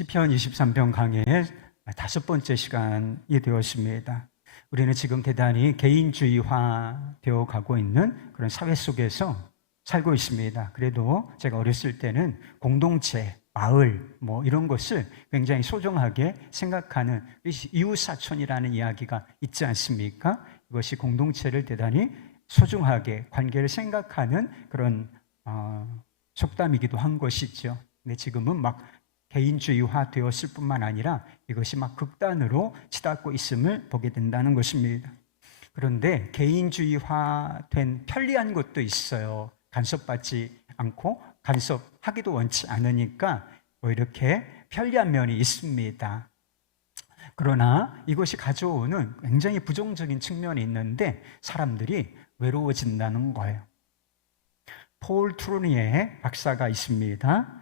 시편 23편 강해의 5번째 시간이 되었습니다. 우리는 지금 대단히 개인주의화 되어 가고 있는 그런 사회 속에서 살고 있습니다. 그래도 제가 어렸을 때는 공동체, 마을 이런 것을 굉장히 소중하게 생각하는 이웃사촌이라는 이야기가 있지 않습니까? 이것이 공동체를 대단히 소중하게 관계를 생각하는 그런 속담이기도 한 것이죠. 근데 지금은 막 개인주의화 되었을 뿐만 아니라 이것이 막 극단으로 치닫고 있음을 보게 된다는 것입니다. 그런데 개인주의화된 편리한 것도 있어요. 간섭받지 않고 간섭하기도 원치 않으니까 이렇게 편리한 면이 있습니다. 그러나 이것이 가져오는 굉장히 부정적인 측면이 있는데 사람들이 외로워진다는 거예요. 폴 트루니에 박사가 있습니다.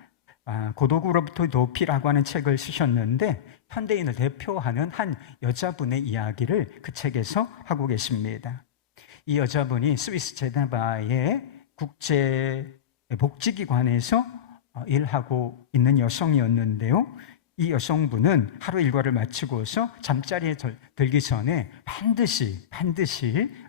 고독으로부터 높이라고 하는 책을 쓰셨는데 현대인을 대표하는 한 여자분의 이야기를 그 책에서 하고 계십니다. 이 여자분이 스위스 제네바의 국제 복지기관에서 일하고 있는 여성이었는데요. 이 여성분은 하루 일과를 마치고서 잠자리에 들기 전에 반드시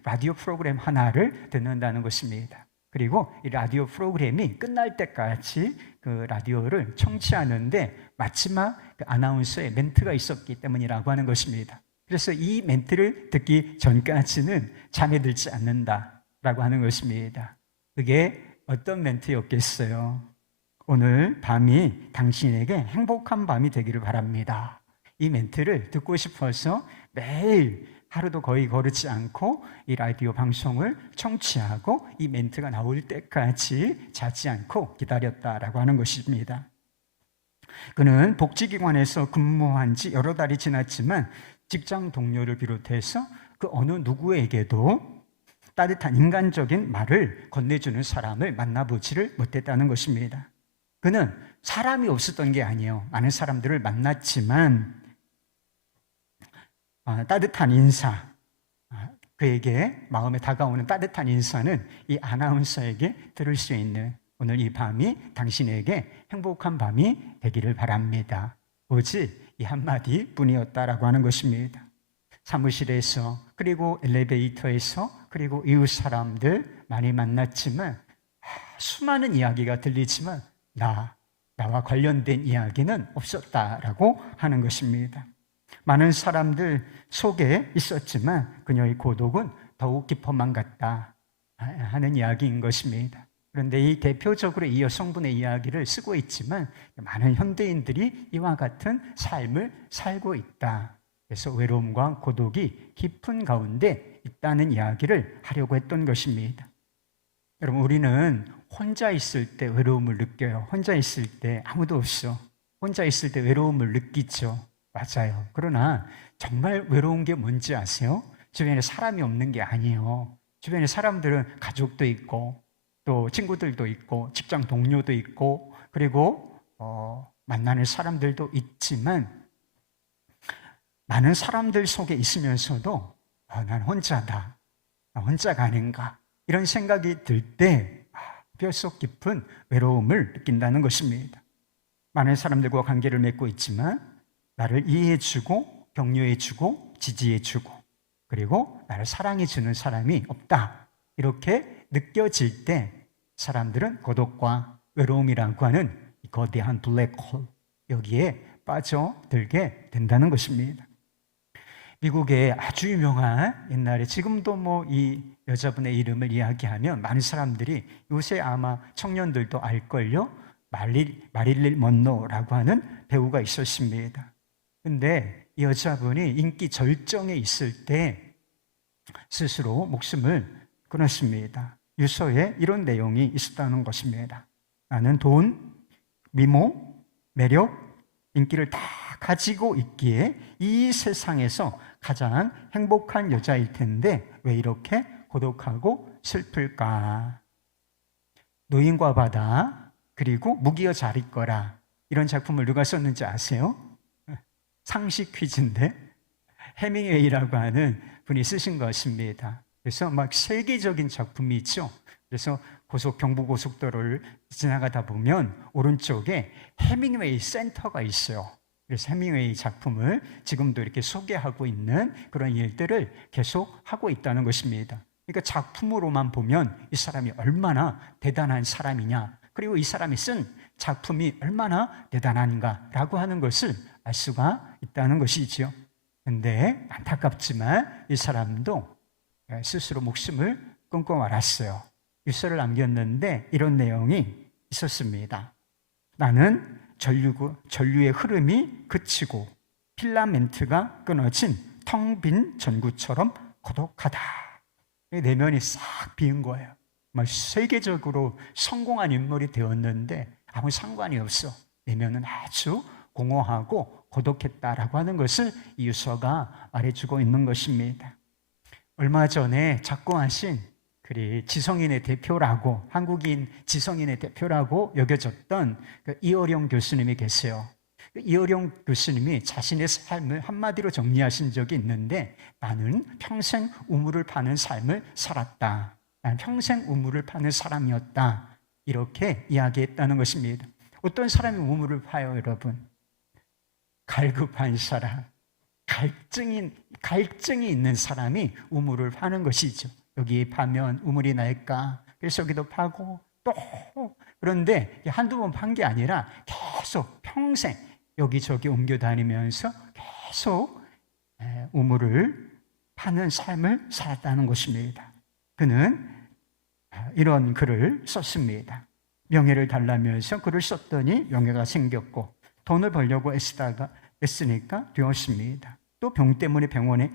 라디오 프로그램 하나를 듣는다는 것입니다. 그리고 이 라디오 프로그램이 끝날 때까지 그 라디오를 청취하는데 마지막 그 아나운서의 멘트가 있었기 때문이라고 하는 것입니다. 그래서 이 멘트를 듣기 전까지는 잠에 들지 않는다라고 하는 것입니다. 그게 어떤 멘트였겠어요? 오늘 밤이 당신에게 행복한 밤이 되기를 바랍니다. 이 멘트를 듣고 싶어서 매일 하루도 거의 거르지 않고 이 라디오 방송을 청취하고 이 멘트가 나올 때까지 자지 않고 기다렸다라고 하는 것입니다. 그는 복지기관에서 근무한 지 여러 달이 지났지만 직장 동료를 비롯해서 그 어느 누구에게도 따뜻한 인간적인 말을 건네주는 사람을 만나보지를 못했다는 것입니다. 그는 사람이 없었던 게 아니에요. 많은 사람들을 만났지만 따뜻한 인사, 그에게 마음에 다가오는 따뜻한 인사는 이 아나운서에게 들을 수 있는 오늘 이 밤이 당신에게 행복한 밤이 되기를 바랍니다. 오직 이 한마디 뿐이었다라고 하는 것입니다. 사무실에서 그리고 엘리베이터에서 그리고 이웃 사람들 많이 만났지만 수많은 이야기가 들리지만 나와 관련된 이야기는 없었다라고 하는 것입니다. 많은 사람들 속에 있었지만 그녀의 고독은 더욱 깊어만 갔다 하는 이야기인 것입니다. 그런데 이 대표적으로 이 여성분의 이야기를 쓰고 있지만 많은 현대인들이 이와 같은 삶을 살고 있다. 그래서 외로움과 고독이 깊은 가운데 있다는 이야기를 하려고 했던 것입니다. 여러분, 우리는 혼자 있을 때 외로움을 느껴요. 혼자 있을 때 아무도 없어. 혼자 있을 때 외로움을 느끼죠. 맞아요. 그러나 정말 외로운 게 뭔지 아세요? 주변에 사람이 없는 게 아니에요. 주변에 사람들은 가족도 있고 또 친구들도 있고 직장 동료도 있고 그리고 만나는 사람들도 있지만 많은 사람들 속에 있으면서도 난 혼자다. 나 혼자가 아닌가. 이런 생각이 들 때 뼛속 깊은 외로움을 느낀다는 것입니다. 많은 사람들과 관계를 맺고 있지만 나를 이해해주고 격려해주고 지지해주고 그리고 나를 사랑해주는 사람이 없다. 이렇게 느껴질 때 사람들은 고독과 외로움이라고 하는 거대한 블랙홀 여기에 빠져들게 된다는 것입니다. 미국의 아주 유명한 옛날에 지금도 이 여자분의 이름을 이야기하면 많은 사람들이 요새 아마 청년들도 알걸요. 마릴린 먼로라고 하는 배우가 있었습니다. 근데 이 여자분이 인기 절정에 있을 때 스스로 목숨을 끊었습니다. 유서에 이런 내용이 있었다는 것입니다. 나는 돈, 미모, 매력, 인기를 다 가지고 있기에 이 세상에서 가장 행복한 여자일 텐데 왜 이렇게 고독하고 슬플까? 노인과 바다 그리고 무기여 잘 있거라 이런 작품을 누가 썼는지 아세요? 상식 퀴즈인데 해밍웨이라고 하는 분이 쓰신 것입니다. 그래서 막 세계적인 작품이죠. 그래서 경부고속도로를 지나가다 보면 오른쪽에 해밍웨이 센터가 있어요. 그래서 해밍웨이 작품을 지금도 이렇게 소개하고 있는 그런 일들을 계속 하고 있다는 것입니다. 그러니까 작품으로만 보면 이 사람이 얼마나 대단한 사람이냐, 그리고 이 사람이 쓴 작품이 얼마나 대단한가라고 하는 것을 알 수가 있다는 것이지요. 그런데 안타깝지만 이 사람도 스스로 목숨을 끊고 말았어요. 유서를 남겼는데 이런 내용이 있었습니다. 나는 전류의 흐름이 그치고 필라멘트가 끊어진 텅 빈 전구처럼 고독하다. 내면이 싹 비은 거예요. 세계적으로 성공한 인물이 되었는데 아무 상관이 없어. 내면은 아주 공허하고 고독했다라고 하는 것을 이 유서가 말해주고 있는 것입니다. 얼마 전에 작고하신 지성인의 대표라고, 한국인 지성인의 대표라고 여겨졌던 이어령 교수님이 계세요. 이어령 교수님이 자신의 삶을 한마디로 정리하신 적이 있는데, 나는 평생 우물을 파는 삶을 살았다. 나는 평생 우물을 파는 사람이었다. 이렇게 이야기했다는 것입니다. 어떤 사람이 우물을 파요, 여러분? 갈급한 사람, 갈증이 있는 사람이 우물을 파는 것이죠. 여기 파면 우물이 날까? 그래서 여기도 파고 또, 그런데 한두 번 판 게 아니라 계속 평생 여기저기 옮겨 다니면서 계속 우물을 파는 삶을 살았다는 것입니다. 그는 이런 글을 썼습니다. 명예를 달라면서 글을 썼더니 명예가 생겼고, 돈을 벌려고 애쓰니까 되었습니다. 또 병 때문에 병원에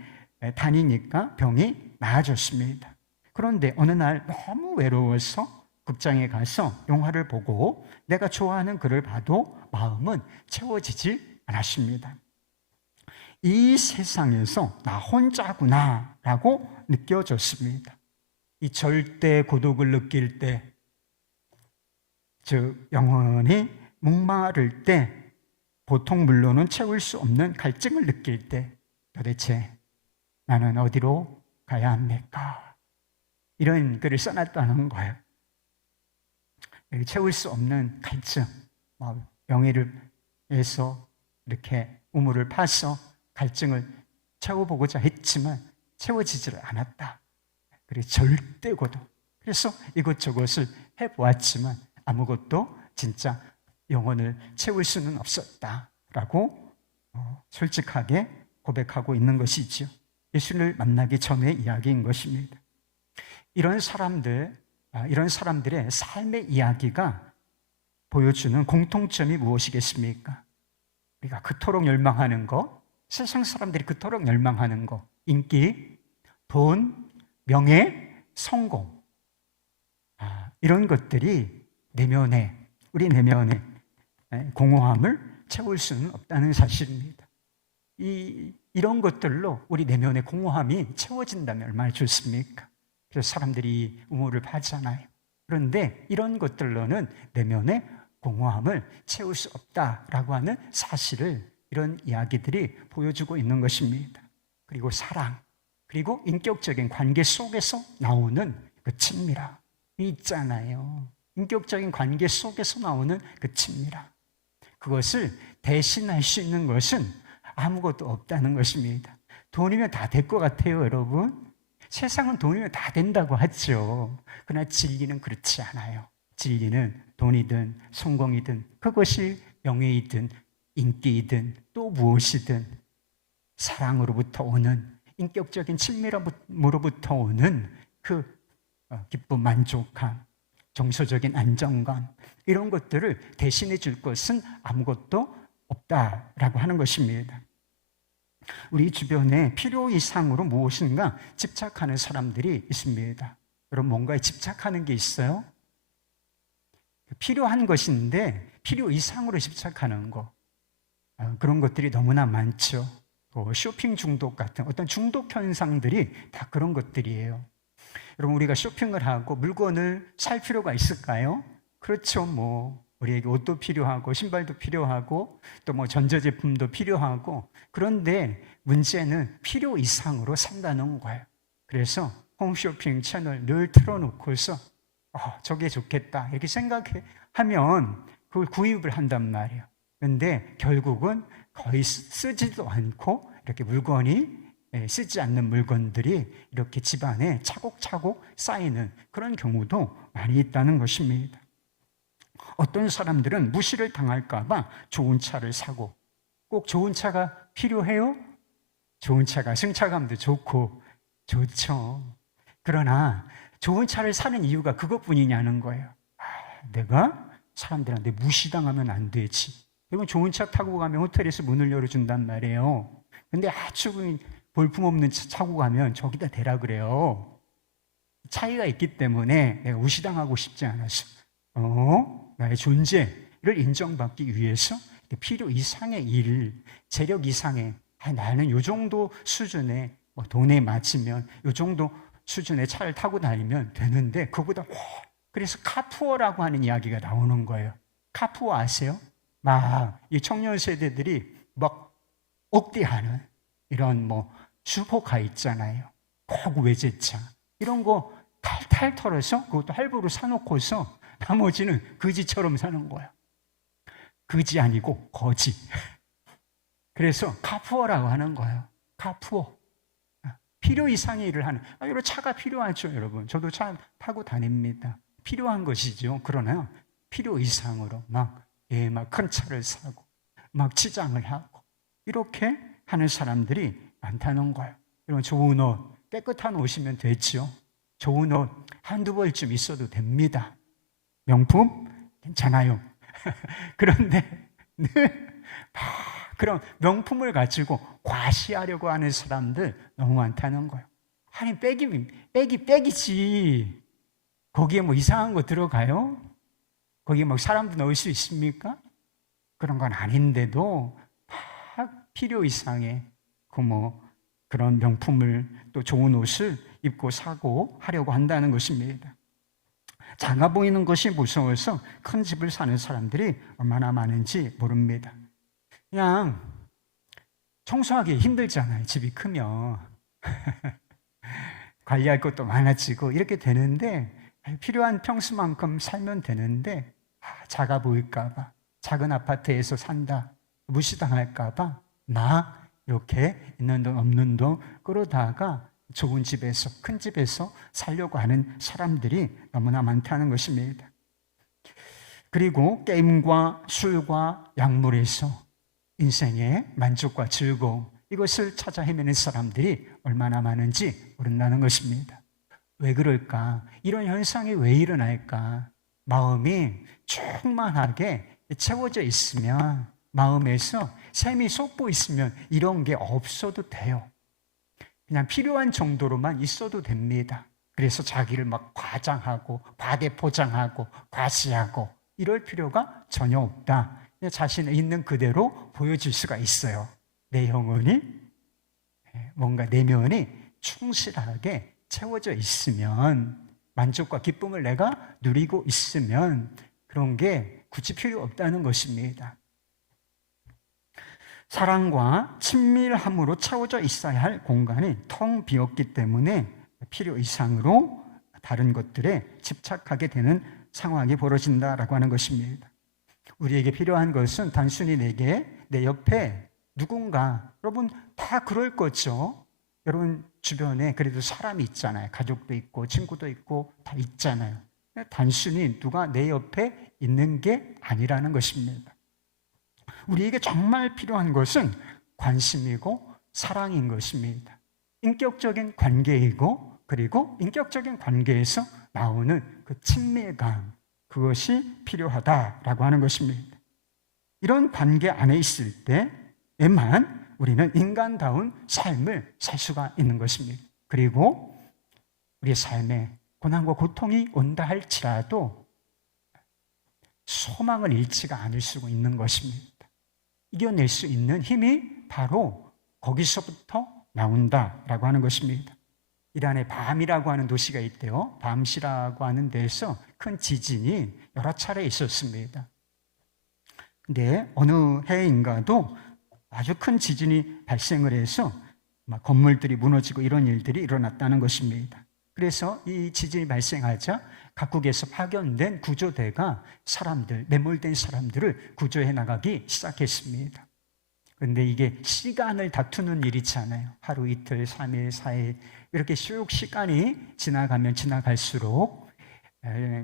다니니까 병이 나아졌습니다. 그런데 어느 날 너무 외로워서 극장에 가서 영화를 보고 내가 좋아하는 글을 봐도 마음은 채워지지 않았습니다. 이 세상에서 나 혼자구나 라고 느껴졌습니다. 이 절대 고독을 느낄 때, 즉 영원히 목마를 때, 보통 물로는 채울 수 없는 갈증을 느낄 때, 도대체 나는 어디로 가야 합니까? 이런 글을 써놨다는 거예요. 채울 수 없는 갈증, 명예를 위해서 이렇게 우물을 파서 갈증을 채워보고자 했지만 채워지지를 않았다. 그리고 절대 고독. 그래서 이것저것을 해보았지만 아무것도 진짜 영혼을 채울 수는 없었다라고 솔직하게 고백하고 있는 것이죠. 예수를 만나기 전의 이야기인 것입니다. 이런 사람들의 삶의 이야기가 보여주는 공통점이 무엇이겠습니까? 우리가 그토록 열망하는 것, 세상 사람들이 그토록 열망하는 것, 인기, 돈, 명예, 성공, 이런 것들이 우리 내면의 공허함을 채울 수는 없다는 사실입니다. 이런 것들로 우리 내면의 공허함이 채워진다면 얼마나 좋습니까? 그래서 사람들이 우물을 파잖아요. 그런데 이런 것들로는 내면의 공허함을 채울 수 없다라고 하는 사실을 이런 이야기들이 보여주고 있는 것입니다. 그리고 사랑, 그리고 인격적인 관계 속에서 나오는 그 친밀함이 있잖아요. 인격적인 관계 속에서 나오는 그 친밀함, 그것을 대신할 수 있는 것은 아무것도 없다는 것입니다. 돈이면 다 될 것 같아요, 여러분. 세상은 돈이면 다 된다고 하죠. 그러나 진리는 그렇지 않아요. 진리는 돈이든 성공이든, 그것이 명예이든 인기이든 또 무엇이든, 사랑으로부터 오는, 인격적인 친밀함으로부터 오는 그 기쁨, 만족감, 정서적인 안정감, 이런 것들을 대신해 줄 것은 아무것도 없다라고 하는 것입니다. 우리 주변에 필요 이상으로 무엇인가 집착하는 사람들이 있습니다. 여러분, 뭔가에 집착하는 게 있어요? 필요한 것인데 필요 이상으로 집착하는 거, 그런 것들이 너무나 많죠. 쇼핑 중독 같은 어떤 중독 현상들이 다 그런 것들이에요. 여러분, 우리가 쇼핑을 하고 물건을 살 필요가 있을까요? 그렇죠. 우리에게 옷도 필요하고 신발도 필요하고 또 전자제품도 필요하고, 그런데 문제는 필요 이상으로 산다는 거예요. 그래서 홈쇼핑 채널 늘 틀어놓고서 저게 좋겠다 이렇게 생각하면 그걸 구입을 한단 말이에요. 근데 결국은 거의 쓰지도 않고 이렇게 물건이 쓰지 않는 물건들이 이렇게 집안에 차곡차곡 쌓이는 그런 경우도 많이 있다는 것입니다. 어떤 사람들은 무시를 당할까 봐 좋은 차를 사고, 꼭 좋은 차가 필요해요? 좋은 차가 승차감도 좋고 좋죠. 그러나 좋은 차를 사는 이유가 그것뿐이냐는 거예요. 내가 사람들한테 무시당하면 안 되지. 이건 좋은 차 타고 가면 호텔에서 문을 열어준단 말이에요. 근데 아주 볼품없는 차 타고 가면 저기다 대라 그래요. 차이가 있기 때문에 내가 무시당하고 싶지 않아서 나의 존재를 인정받기 위해서 필요 이상의 일, 재력 이상의 나는 요 정도 수준의 돈에 맞추면 요 정도 수준의 차를 타고 다니면 되는데 그거보다 그래서 카푸어라고 하는 이야기가 나오는 거예요. 카푸어 아세요? 막 이 청년 세대들이 막 억대하는 이런 슈퍼카 있잖아요. 고외제차 이런 거 탈탈 털어서 그것도 할부로 사놓고서 나머지는 거지처럼 사는 거야. 거지 아니고 거지. 그래서 카푸어라고 하는 거예요. 카푸어. 필요 이상의 일을 하는. 여러분 차가 필요하죠, 여러분. 저도 차 타고 다닙니다. 필요한 것이죠. 그러나 필요 이상으로 막 큰 차를 사고 막 치장을 하고 이렇게 하는 사람들이 많다는 거예요. 여러분 좋은 옷, 깨끗한 옷이면 됐죠. 좋은 옷 한두 벌쯤 있어도 됩니다. 명품 괜찮아요. 그런데 그런 명품을 가지고 과시하려고 하는 사람들 너무 많다는 거예요. 아니 백이지. 거기에 이상한 거 들어가요? 거기에 사람도 넣을 수 있습니까? 그런 건 아닌데도 막 필요 이상의 그런 명품을 또 좋은 옷을 입고 사고 하려고 한다는 것입니다. 작아 보이는 것이 무서워서 큰 집을 사는 사람들이 얼마나 많은지 모릅니다. 그냥 청소하기 힘들잖아요. 집이 크면 관리할 것도 많아지고 이렇게 되는데 필요한 평수만큼 살면 되는데 작아 보일까 봐, 작은 아파트에서 산다 무시당할까 봐 막 이렇게 있는 돈 없는 돈 끌어다가 좋은 집에서 큰 집에서 살려고 하는 사람들이 너무나 많다는 것입니다. 그리고 게임과 술과 약물에서 인생의 만족과 즐거움 이것을 찾아 헤매는 사람들이 얼마나 많은지 모른다는 것입니다. 왜 그럴까? 이런 현상이 왜 일어날까? 마음이 충만하게 채워져 있으면 마음에서 샘이 솟고 있으면 이런 게 없어도 돼요. 그냥 필요한 정도로만 있어도 됩니다. 그래서 자기를 막 과장하고 과대포장하고 과시하고 이럴 필요가 전혀 없다. 자신의 있는 그대로 보여줄 수가 있어요. 내 영혼이 뭔가 내면이 충실하게 채워져 있으면 만족과 기쁨을 내가 누리고 있으면 그런 게 굳이 필요 없다는 것입니다. 사랑과 친밀함으로 채워져 있어야 할 공간이 텅 비었기 때문에 필요 이상으로 다른 것들에 집착하게 되는 상황이 벌어진다라고 하는 것입니다. 우리에게 필요한 것은 단순히 내 옆에 누군가, 여러분 다 그럴 거죠. 여러분 주변에 그래도 사람이 있잖아요. 가족도 있고 친구도 있고 다 있잖아요. 단순히 누가 내 옆에 있는 게 아니라는 것입니다. 우리에게 정말 필요한 것은 관심이고 사랑인 것입니다. 인격적인 관계이고 그리고 인격적인 관계에서 나오는 그 친밀감, 그것이 필요하다라고 하는 것입니다. 이런 관계 안에 있을 때에만 우리는 인간다운 삶을 살 수가 있는 것입니다. 그리고 우리의 삶에 고난과 고통이 온다 할지라도 소망을 잃지가 않을 수 있는 것입니다. 이겨낼 수 있는 힘이 바로 거기서부터 나온다라고 하는 것입니다. 이란에 밤이라고 하는 도시가 있대요. 밤시라고 하는 데서 큰 지진이 여러 차례 있었습니다. 근데 어느 해인가도 아주 큰 지진이 발생을 해서 막 건물들이 무너지고 이런 일들이 일어났다는 것입니다. 그래서 이 지진이 발생하자 각국에서 파견된 구조대가 매몰된 사람들을 구조해 나가기 시작했습니다. 그런데 이게 시간을 다투는 일이잖아요. 하루 이틀, 3일, 4일 이렇게 쭉 시간이 지나가면 지나갈수록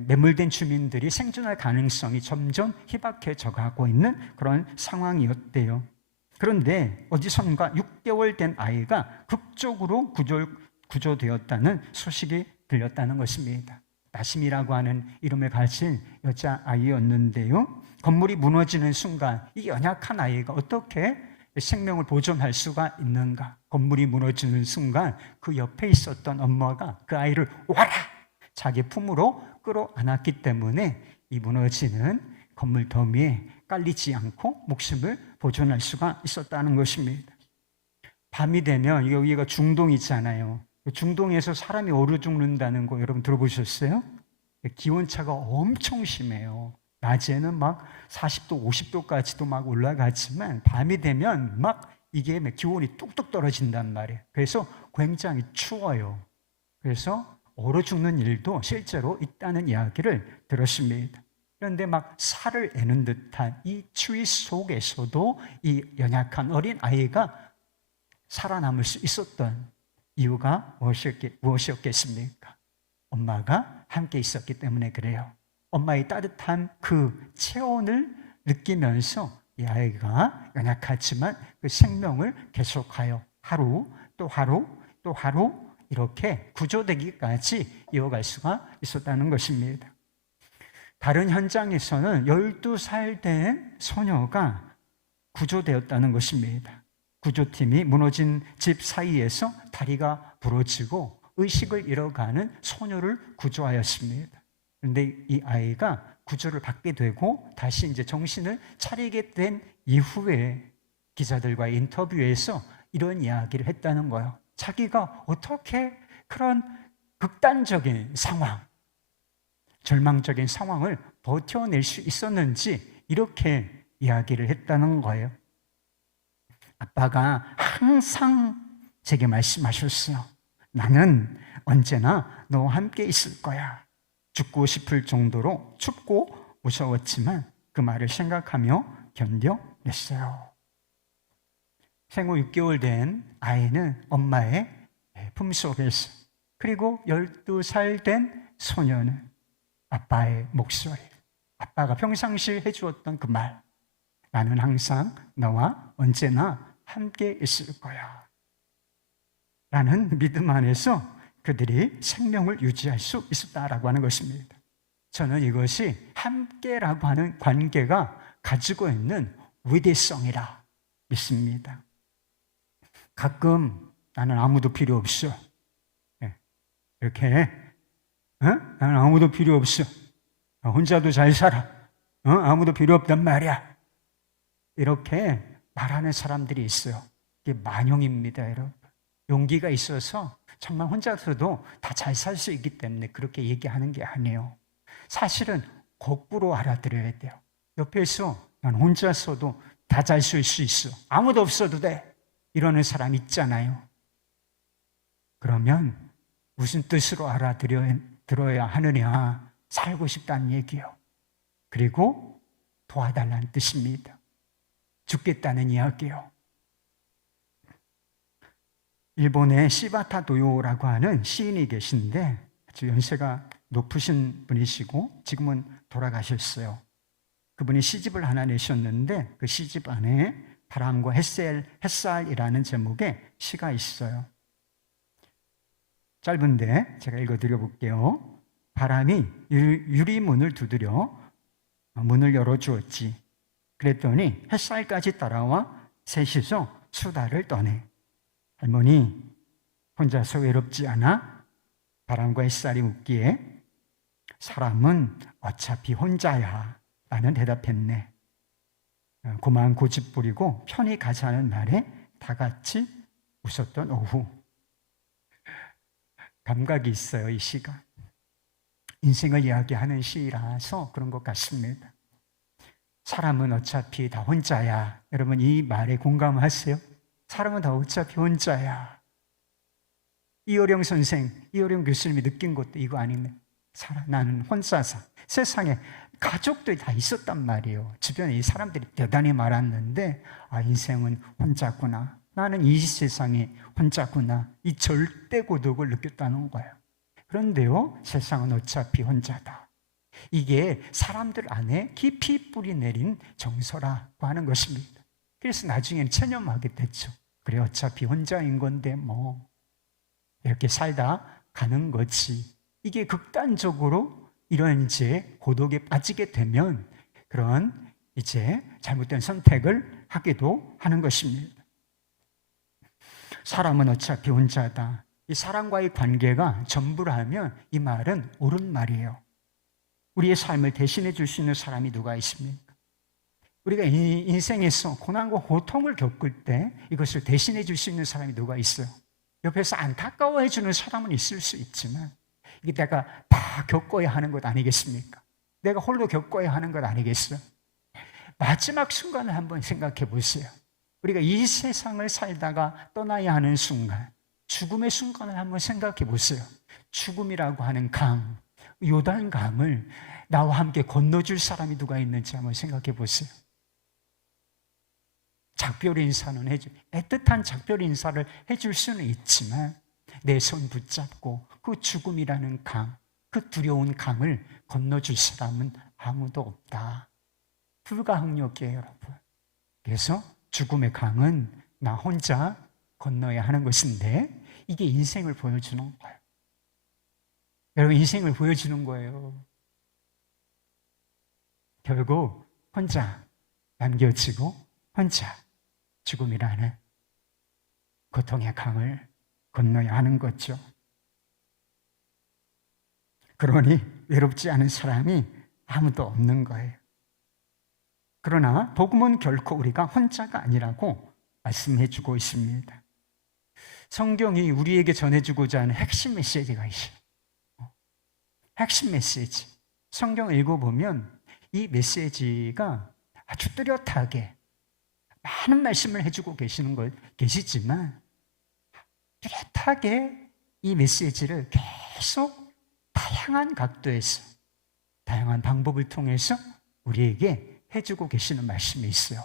매몰된 주민들이 생존할 가능성이 점점 희박해져 가고 있는 그런 상황이었대요. 그런데 어디선가 6개월 된 아이가 극적으로 구조되었다는 소식이 들렸다는 것입니다. 나심이라고 하는 이름을 가진 여자아이였는데요. 건물이 무너지는 순간 이 연약한 아이가 어떻게 생명을 보존할 수가 있는가? 건물이 무너지는 순간 그 옆에 있었던 엄마가 그 아이를 와라! 자기 품으로 끌어안았기 때문에 이 무너지는 건물 더미에 깔리지 않고 목숨을 보존할 수가 있었다는 것입니다. 밤이 되면 여기가 중동이잖아요. 중동에서 사람이 얼어 죽는다는 거 여러분 들어보셨어요? 기온차가 엄청 심해요. 낮에는 막 40도, 50도까지도 막 올라가지만 밤이 되면 막 이게 기온이 뚝뚝 떨어진단 말이에요. 그래서 굉장히 추워요. 그래서 얼어 죽는 일도 실제로 있다는 이야기를 들었습니다. 그런데 막 살을 애는 듯한 이 추위 속에서도 이 연약한 어린 아이가 살아남을 수 있었던 이유가 무엇이었겠습니까? 엄마가 함께 있었기 때문에 그래요. 엄마의 따뜻한 그 체온을 느끼면서 이 아이가 연약하지만 그 생명을 계속하여 하루 또 하루 또 하루 이렇게 구조되기까지 이어갈 수가 있었다는 것입니다. 다른 현장에서는 12살 된 소녀가 구조되었다는 것입니다. 구조팀이 무너진 집 사이에서 다리가 부러지고 의식을 잃어가는 소녀를 구조하였습니다. 그런데 이 아이가 구조를 받게 되고 다시 이제 정신을 차리게 된 이후에 기자들과의 인터뷰에서 이런 이야기를 했다는 거예요. 자기가 어떻게 그런 극단적인 상황, 절망적인 상황을 버텨낼 수 있었는지 이렇게 이야기를 했다는 거예요. 아빠가 항상 제게 말씀하셨어요. 나는 언제나 너와 함께 있을 거야. 죽고 싶을 정도로 춥고 무서웠지만 그 말을 생각하며 견뎌냈어요. 생후 6개월 된 아이는 엄마의 품속에서, 그리고 12살 된 소녀는 아빠의 목소리, 아빠가 평상시에 해주었던 그 말, 나는 항상 너와 언제나 함께 있을 거야 라는 믿음 안에서 그들이 생명을 유지할 수 있었다라고 하는 것입니다. 저는 이것이 함께라고 하는 관계가 가지고 있는 위대성이라 믿습니다. 가끔 나는 아무도 필요 없어, 이렇게 나는 아무도 필요 없어, 혼자도 잘 살아, 아무도 필요 없단 말이야, 이렇게 말하는 사람들이 있어요. 이게 만용입니다, 여러분. 용기가 있어서 정말 혼자서도 다 잘 살 수 있기 때문에 그렇게 얘기하는 게 아니에요. 사실은 거꾸로 알아들어야 돼요. 옆에서 난 혼자서도 다 잘 쓸 수 있어, 아무도 없어도 돼, 이러는 사람 있잖아요. 그러면 무슨 뜻으로 알아들어야 하느냐? 살고 싶다는 얘기예요. 그리고 도와달라는 뜻입니다. 죽겠다는 이야기예요. 일본의 시바타 도요라고 하는 시인이 계신데 아주 연세가 높으신 분이시고 지금은 돌아가셨어요. 그분이 시집을 하나 내셨는데 그 시집 안에 바람과 햇살이라는 제목의 시가 있어요. 짧은데 제가 읽어드려 볼게요. 바람이 유리문을 두드려 문을 열어주었지. 그랬더니 햇살까지 따라와 셋이서 수다를 떠내. 할머니, 혼자서 외롭지 않아? 바람과 햇살이 묻기에 사람은 어차피 혼자야 라는 대답했네. 고만 고집 부리고 편히 가자는 날에 다 같이 웃었던 오후. 감각이 있어요, 이 시가. 인생을 이야기하는 시라서 그런 것 같습니다. 사람은 어차피 다 혼자야. 여러분 이 말에 공감하세요? 사람은 다 어차피 혼자야. 이어령 교수님이 느낀 것도 이거 아니네. 나는 혼자서 세상에 가족들이 다 있었단 말이에요. 주변에 이 사람들이 대단히 많았는데 인생은 혼자구나. 나는 이 세상에 혼자구나. 이 절대 고독을 느꼈다는 거예요. 그런데요, 세상은 어차피 혼자다. 이게 사람들 안에 깊이 뿌리 내린 정서라고 하는 것입니다. 그래서 나중에는 체념하게 됐죠. 그래, 어차피 혼자인 건데 뭐 이렇게 살다 가는 거지. 이게 극단적으로 이런 이제 고독에 빠지게 되면 그런 이제 잘못된 선택을 하기도 하는 것입니다. 사람은 어차피 혼자다. 이 사람과의 관계가 전부라면 이 말은 옳은 말이에요. 우리의 삶을 대신해 줄 수 있는 사람이 누가 있습니까? 우리가 이 인생에서 고난과 고통을 겪을 때 이것을 대신해 줄 수 있는 사람이 누가 있어요? 옆에서 안타까워해 주는 사람은 있을 수 있지만 이게 내가 다 겪어야 하는 것 아니겠습니까? 내가 홀로 겪어야 하는 것 아니겠어요? 마지막 순간을 한번 생각해 보세요. 우리가 이 세상을 살다가 떠나야 하는 순간, 죽음의 순간을 한번 생각해 보세요. 죽음이라고 하는 강, 요단강을 나와 함께 건너줄 사람이 누가 있는지 한번 생각해 보세요. 작별 인사는 애틋한 작별 인사를 해줄 수는 있지만 내 손 붙잡고 그 죽음이라는 강, 그 두려운 강을 건너줄 사람은 아무도 없다. 불가항력이에요, 여러분. 그래서 죽음의 강은 나 혼자 건너야 하는 것인데 이게 인생을 보여주는 거예요. 여러분, 인생을 보여주는 거예요. 결국 혼자 남겨지고 혼자 죽음이라는 고통의 강을 건너야 하는 거죠. 그러니 외롭지 않은 사람이 아무도 없는 거예요. 그러나 복음은 결코 우리가 혼자가 아니라고 말씀해 주고 있습니다. 성경이 우리에게 전해주고자 하는 핵심 메시지가 있어요. 핵심 메시지. 성경을 읽어보면 이 메시지가 아주 뚜렷하게 많은 말씀을 해주고 계시지만 뚜렷하게 이 메시지를 계속 다양한 각도에서 다양한 방법을 통해서 우리에게 해주고 계시는 말씀이 있어요.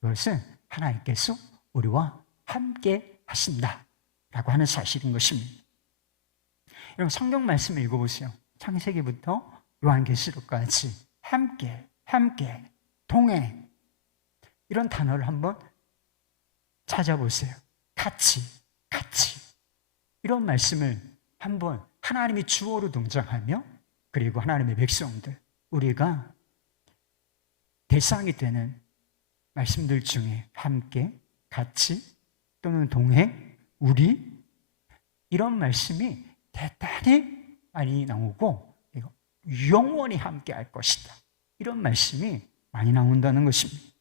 그것은 하나님께서 우리와 함께 하신다라고 하는 사실인 것입니다. 여러분, 성경 말씀을 읽어보세요. 창세기부터 요한계시록까지 함께, 동행, 이런 단어를 한번 찾아보세요. 같이. 이런 말씀을 한번 하나님이 주어로 등장하며 그리고 하나님의 백성들, 우리가 대상이 되는 말씀들 중에 함께, 같이 또는 동행, 우리, 이런 말씀이 대단히 많이 나오고 영원히 함께 할 것이다. 이런 말씀이 많이 나온다는 것입니다.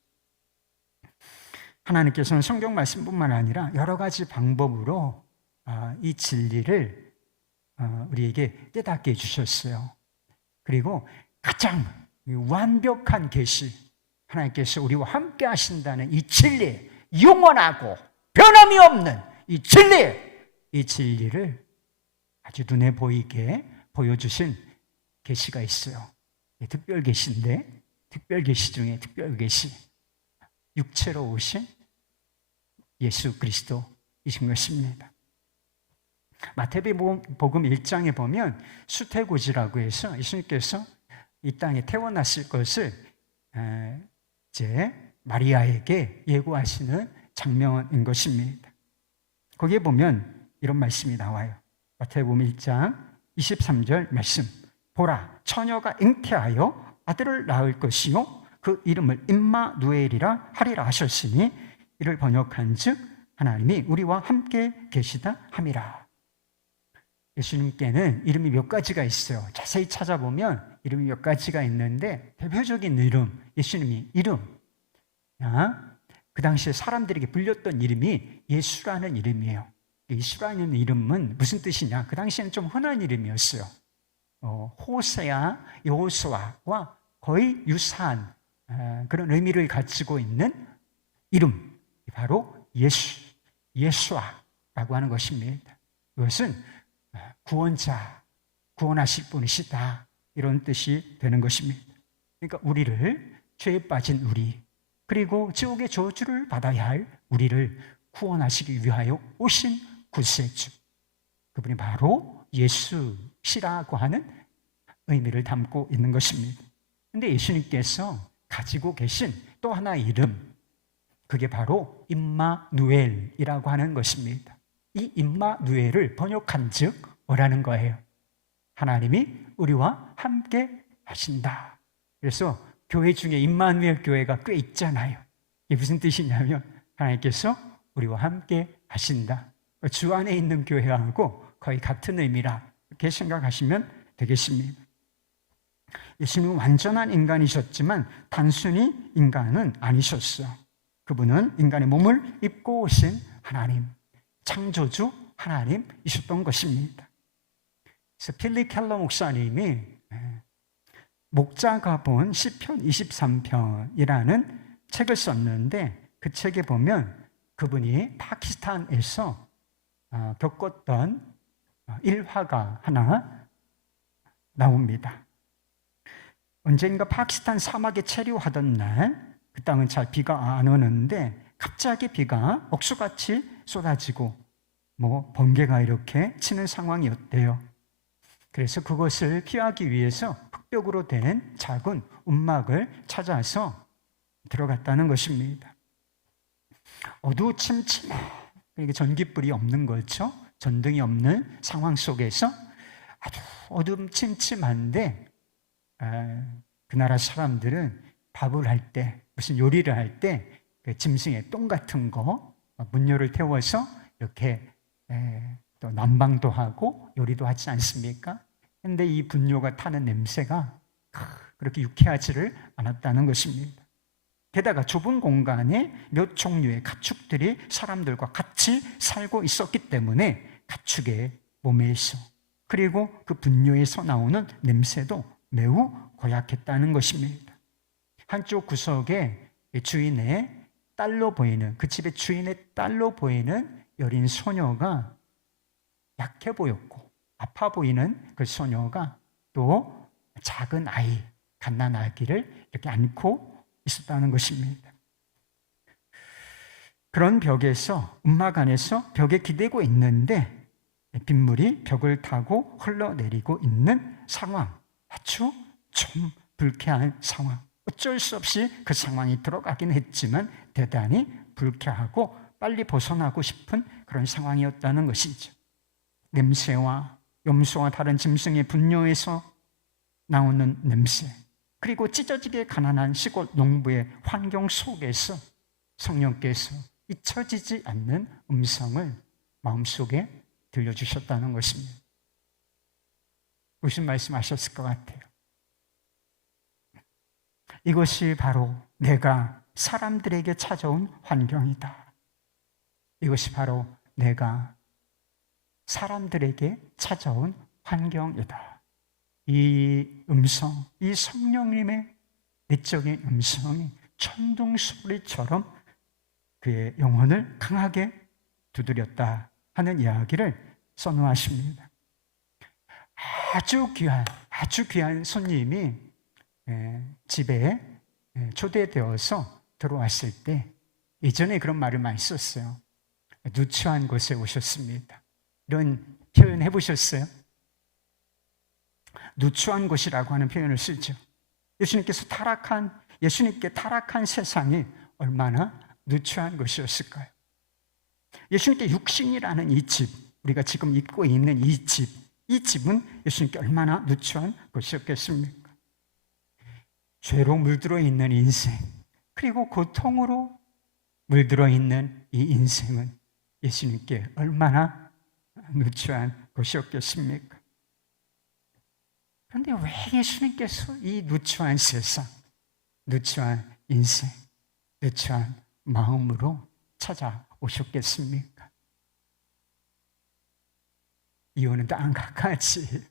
하나님께서는 성경 말씀뿐만 아니라 여러 가지 방법으로 이 진리를 우리에게 깨닫게 해주셨어요. 그리고 가장 완벽한 계시, 하나님께서 우리와 함께 하신다는 이 진리, 영원하고 변함이 없는 이 진리를 아주 눈에 보이게 보여주신 계시가 있어요. 특별 계시인데, 특별 계시 중에 특별 계시, 육체로 오신 예수 그리스도이신 것입니다. 마태복음 1장에 보면 수태고지라고 해서 예수님께서 이 땅에 태어났을 것을 이제 마리아에게 예고하시는 장면인 것입니다. 거기에 보면 이런 말씀이 나와요. 마태복음 1장 23절 말씀. 보라, 처녀가 잉태하여 아들을 낳을 것이요 그 이름을 임마누엘이라 하리라 하셨으니 이를 번역한즉 하나님이 우리와 함께 계시다 함이라. 예수님께는 이름이 몇 가지가 있어요. 자세히 찾아보면 이름이 몇 가지가 있는데 대표적인 이름, 예수님이 이름, 그 당시에 사람들에게 불렸던 이름이 예수라는 이름이에요. 예수라는 이름은 무슨 뜻이냐? 그 당시에는 좀 흔한 이름이었어요. 호세아, 여호수아와 거의 유사한 그런 의미를 가지고 있는 이름, 바로 예수아라고 하는 것입니다. 이것은 구원자, 구원하실 분이시다. 이런 뜻이 되는 것입니다. 그러니까 우리를, 죄에 빠진 우리, 그리고 지옥의 저주를 받아야 할 우리를 구원하시기 위하여 오신 구세주, 그분이 바로 예수시라고 하는 의미를 담고 있는 것입니다. 그런데 예수님께서 가지고 계신 또 하나의 이름, 그게 바로 임마누엘이라고 하는 것입니다. 이 임마누엘을 번역한 즉 뭐라는 거예요? 하나님이 우리와 함께 하신다. 그래서 교회 중에 임마누엘 교회가 꽤 있잖아요. 이게 무슨 뜻이냐면 하나님께서 우리와 함께 하신다. 주 안에 있는 교회하고 거의 같은 의미라 이렇게 생각하시면 되겠습니다. 예수님은 완전한 인간이셨지만 단순히 인간은 아니셨어요. 그분은 인간의 몸을 입고 오신 하나님, 창조주 하나님이셨던 것입니다. 그래서 필립 켈러 목사님이 목자가 본 시편 23편이라는 책을 썼는데 그 책에 보면 그분이 파키스탄에서 겪었던 일화가 하나 나옵니다. 언젠가 파키스탄 사막에 체류하던 날, 그 땅은 잘 비가 안 오는데 갑자기 비가 억수같이 쏟아지고 번개가 이렇게 치는 상황이었대요. 그래서 그것을 피하기 위해서 흙벽으로 된 작은 움막을 찾아서 들어갔다는 것입니다. 어두침침해, 그러니까 전깃불이 없는 거죠. 전등이 없는 상황 속에서 아주 어둠침침한데 그 나라 사람들은 밥을 할 때, 무슨 요리를 할 때 그 짐승의 똥 같은 거 문열을 태워서 이렇게 또 난방도 하고 요리도 하지 않습니까? 그런데 이 분뇨가 타는 냄새가 그렇게 유쾌하지를 않았다는 것입니다. 게다가 좁은 공간에 몇 종류의 가축들이 사람들과 같이 살고 있었기 때문에 가축의 몸에서, 그리고 그 분뇨에서 나오는 냄새도 매우 고약했다는 것입니다. 한쪽 구석에 주인의 딸로 보이는, 그 집의 주인의 딸로 보이는 여린 소녀가 약해 보였고 아파 보이는 그 소녀가 또 작은 아이, 갓난아기를 이렇게 안고 있었다는 것입니다. 그런 벽에서, 움막 안에서 벽에 기대고 있는데 빗물이 벽을 타고 흘러내리고 있는 상황, 아주 좀 불쾌한 상황. 어쩔 수 없이 그 상황이 들어가긴 했지만 대단히 불쾌하고 빨리 벗어나고 싶은 그런 상황이었다는 것이죠. 냄새와 염소와 다른 짐승의 분뇨에서 나오는 냄새, 그리고 찢어지게 가난한 시골 농부의 환경 속에서 성령께서 잊혀지지 않는 음성을 마음속에 들려주셨다는 것입니다. 무슨 말씀하셨을 것 같아요? 이것이 바로 내가 사람들에게 찾아온 환경이다. 이것이 바로 내가 사람들에게 찾아온 환경이다. 이 음성, 이 성령님의 내적인 음성이 천둥 소리처럼 그의 영혼을 강하게 두드렸다 하는 이야기를 선호하십니다. 아주 귀한 손님이 집에 초대되어서 들어왔을 때 예전에 그런 말을 많이 썼어요. 누추한 곳에 오셨습니다. 이런 표현 해보셨어요? 누추한 곳이라고 하는 표현을 쓰죠. 예수님께 타락한 세상이 얼마나 누추한 곳이었을까요? 예수님께 육신이라는 이 집, 우리가 지금 입고 있는 이 집은 예수님께 얼마나 누추한 곳이었겠습니까? 죄로 물들어 있는 인생, 그리고 고통으로 물들어 있는 이 인생은 예수님께 얼마나 누추한 곳이었겠습니까? 그런데 왜 예수님께서 이 누추한 세상, 누추한 인생, 누추한 마음으로 찾아오셨겠습니까? 이유는 다 한 가지.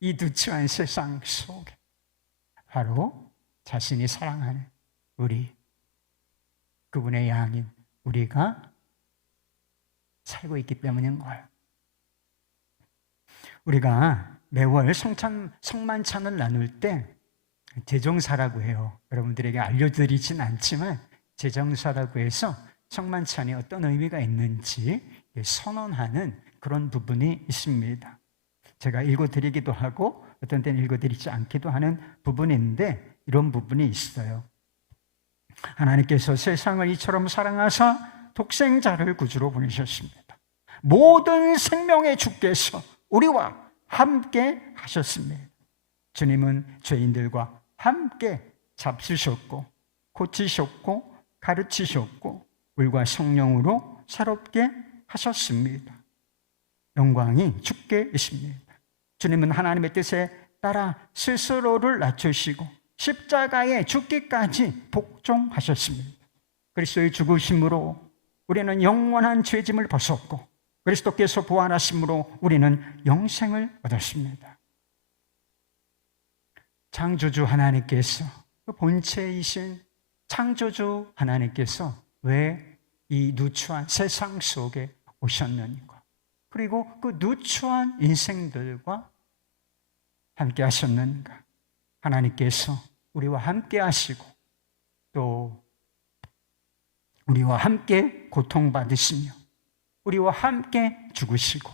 이 누추한 세상 속에 바로 자신이 사랑하는 우리, 그분의 양인 우리가 살고 있기 때문인 거예요. 우리가 매월 성만찬을 나눌 때 제정사라고 해요. 여러분들에게 알려드리진 않지만 제정사라고 해서 성만찬이 어떤 의미가 있는지 선언하는 그런 부분이 있습니다. 제가 읽어드리기도 하고 어떤 때는 읽어드리지 않기도 하는 부분인데 이런 부분이 있어요. 하나님께서 세상을 이처럼 사랑하사 독생자를 구주로 보내셨습니다. 모든 생명의 주께서 우리와 함께 하셨습니다. 주님은 죄인들과 함께 잡수셨고 고치셨고 가르치셨고 물과 성령으로 새롭게 하셨습니다. 영광이 주께 있습니다. 주님은 하나님의 뜻에 따라 스스로를 낮추시고 십자가에 죽기까지 복종하셨습니다. 그리스도의 죽으심으로 우리는 영원한 죄짐을 벗었고 그리스도께서 부활하심으로 우리는 영생을 얻었습니다. 창조주 하나님께서, 그 본체이신 창조주 하나님께서 왜 이 누추한 세상 속에 오셨는가? 그리고 그 누추한 인생들과 함께 하셨는가? 하나님께서 우리와 함께 하시고 또 우리와 함께 고통받으시며 우리와 함께 죽으시고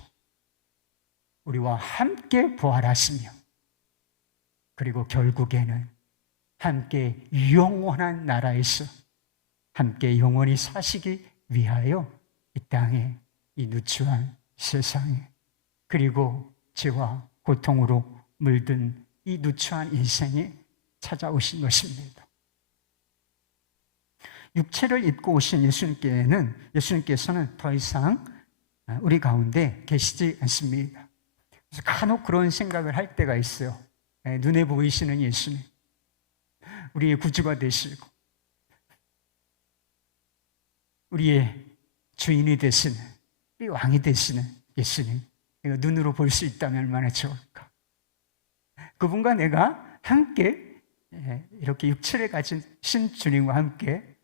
우리와 함께 부활하시며 그리고 결국에는 함께 영원한 나라에서 함께 영원히 사시기 위하여 이 땅에 이 누추한 세상에 그리고 죄와 고통으로 물든 이 누추한 인생에 찾아오신 것입니다. 육체를 입고 오신 예수님께서는 더 이상 우리 가운데 계시지 않습니다. 그래서 간혹 그런 생각을 할 때가 있어요. 눈에 보이시는 예수님, 우리의 구주가 되시고 우리의 주인이 되시는, 우리 왕이 되시는 예수님, 내가 눈으로 볼 수 있다면 얼마나 좋을까. 그분과 내가 함께 이렇게 육체를 가진 신주님과 함께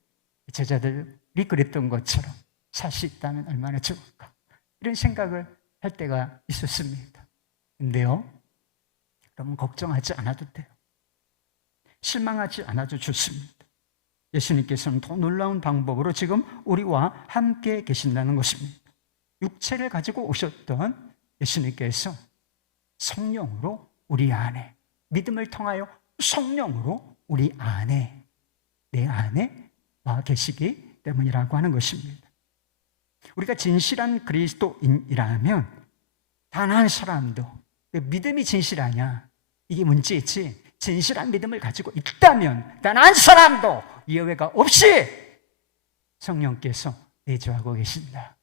제자들이 그랬던 것처럼 살 수 있다면 얼마나 좋을까. 이런 생각을 할 때가 있었습니다. 근데요, 여러분 걱정하지 않아도 돼요. 실망하지 않아도 좋습니다. 예수님께서는 더 놀라운 방법으로 지금 우리와 함께 계신다는 것입니다. 육체를 가지고 오셨던 예수님께서 성령으로 우리 안에, 믿음을 통하여 성령으로 우리 안에, 내 안에 와 계시기 때문이라고 하는 것입니다. 우리가 진실한 그리스도인이라면 단 한 사람도 믿음이 진실하냐, 이게 문제지, 진실한 믿음을 가지고 있다면 단 한 사람도 예외가 없이 성령께서 내주하고 계신다.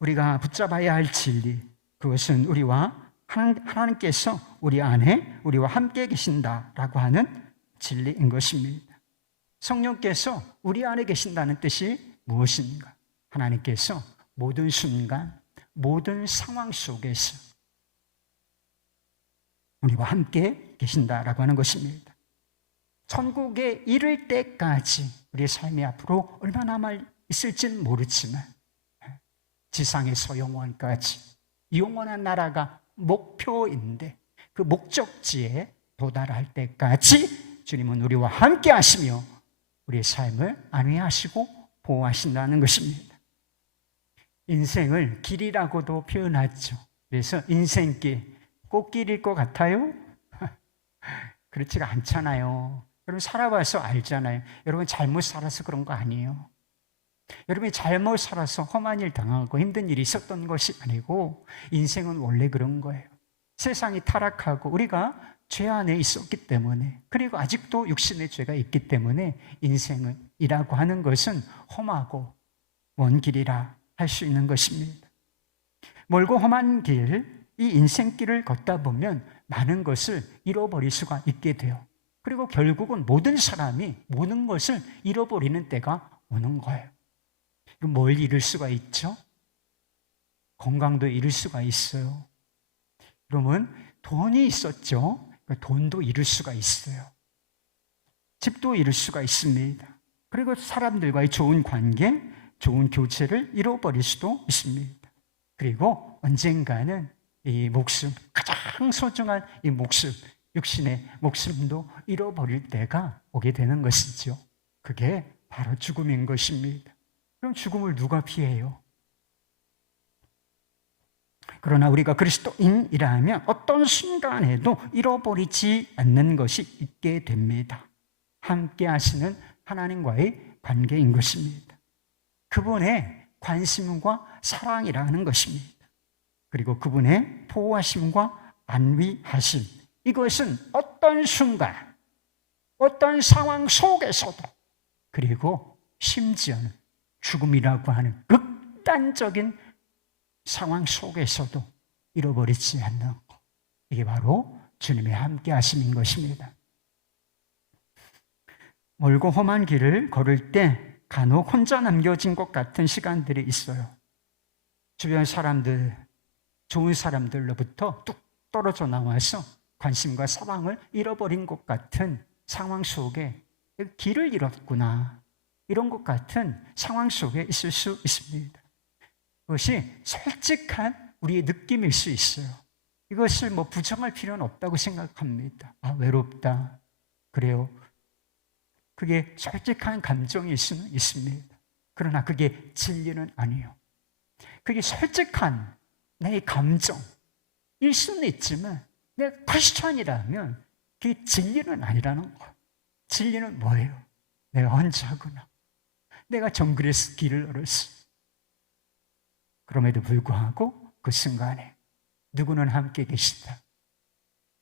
우리가 붙잡아야 할 진리, 그것은 하나님께서 우리 안에 우리와 함께 계신다라고 하는 진리인 것입니다. 성령께서 우리 안에 계신다는 뜻이 무엇인가? 하나님께서 모든 순간, 모든 상황 속에서 우리와 함께 계신다라고 하는 것입니다. 천국에 이를 때까지 우리의 삶이 앞으로 얼마나 남아 있을지는 모르지만 지상에서 영원까지 영원한 나라가 목표인데 그 목적지에 도달할 때까지 주님은 우리와 함께 하시며 우리의 삶을 안위하시고 보호하신다는 것입니다. 인생을 길이라고도 표현하죠. 그래서 인생길, 꽃길일 것 같아요? 그렇지가 않잖아요. 여러분 살아봐서 알잖아요. 여러분 잘못 살아서 그런 거 아니에요. 여러분이 잘못 살아서 험한 일 당하고 힘든 일이 있었던 것이 아니고 인생은 원래 그런 거예요. 세상이 타락하고 우리가 죄 안에 있었기 때문에, 그리고 아직도 육신의 죄가 있기 때문에 인생이라고 하는 것은 험하고 먼 길이라 할 수 있는 것입니다. 멀고 험한 길, 이 인생길을 걷다 보면 많은 것을 잃어버릴 수가 있게 돼요. 그리고 결국은 모든 사람이 모든 것을 잃어버리는 때가 오는 거예요. 뭘 잃을 수가 있죠? 건강도 잃을 수가 있어요. 그러면 돈이 있었죠? 돈도 잃을 수가 있어요. 집도 잃을 수가 있습니다. 그리고 사람들과의 좋은 관계, 좋은 교제를 잃어버릴 수도 있습니다. 그리고 언젠가는 이 목숨, 가장 소중한 이 목숨, 육신의 목숨도 잃어버릴 때가 오게 되는 것이죠. 그게 바로 죽음인 것입니다. 그럼 죽음을 누가 피해요? 그러나 우리가 그리스도인이라면 어떤 순간에도 잃어버리지 않는 것이 있게 됩니다. 함께 하시는 하나님과의 관계인 것입니다. 그분의 관심과 사랑이라는 것입니다. 그리고 그분의 보호하심과 안위하심, 이것은 어떤 순간, 어떤 상황 속에서도, 그리고 심지어는 죽음이라고 하는 극단적인 상황 속에서도 잃어버리지 않는 것, 이게 바로 주님의 함께 하심인 것입니다. 멀고 험한 길을 걸을 때 간혹 혼자 남겨진 것 같은 시간들이 있어요. 주변 사람들, 좋은 사람들로부터 뚝 떨어져 나와서 관심과 사랑을 잃어버린 것 같은 상황 속에 길을 잃었구나, 이런 것 같은 상황 속에 있을 수 있습니다. 그것이 솔직한 우리의 느낌일 수 있어요. 이것을 부정할 필요는 없다고 생각합니다. 외롭다. 그래요. 그게 솔직한 감정일 수는 있습니다. 그러나 그게 진리는 아니에요. 그게 솔직한 내 감정일 수는 있지만 내가 크리스천이라면 그게 진리는 아니라는 거예요. 진리는 뭐예요? 내가 혼자구나. 내가 정글에서 길을 잃었어. 그럼에도 불구하고 그 순간에 누구는 함께 계시다.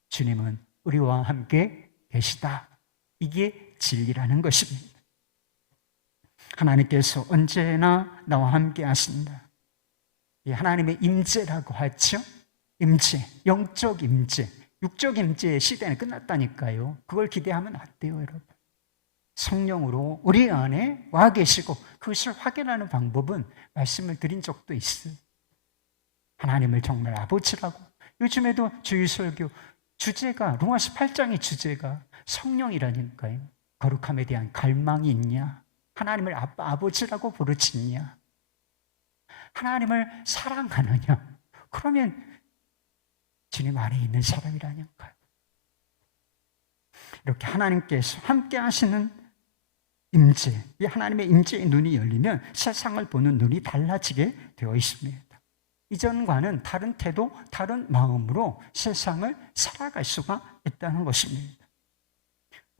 주님은 우리와 함께 계시다. 이게 진리라는 것입니다. 하나님께서 언제나 나와 함께 하신다. 이 하나님의 임재라고 하죠. 임재, 영적 임재, 육적 임재의 시대는 끝났다니까요. 그걸 기대하면 안 돼요, 여러분. 성령으로 우리 안에 와 계시고 그것을 확인하는 방법은 말씀을 드린 적도 있어요. 하나님을 정말 아버지라고. 요즘에도 주일설교 주제가, 로마서 8장의 주제가 성령이라니까요. 거룩함에 대한 갈망이 있냐? 하나님을 아버지라고 부르짖냐? 하나님을 사랑하느냐? 그러면 주님 안에 있는 사람이라니까요. 이렇게 하나님께서 함께 하시는 임재, 이 하나님의 임재의 눈이 열리면 세상을 보는 눈이 달라지게 되어 있습니다. 이전과는 다른 태도, 다른 마음으로 세상을 살아갈 수가 있다는 것입니다.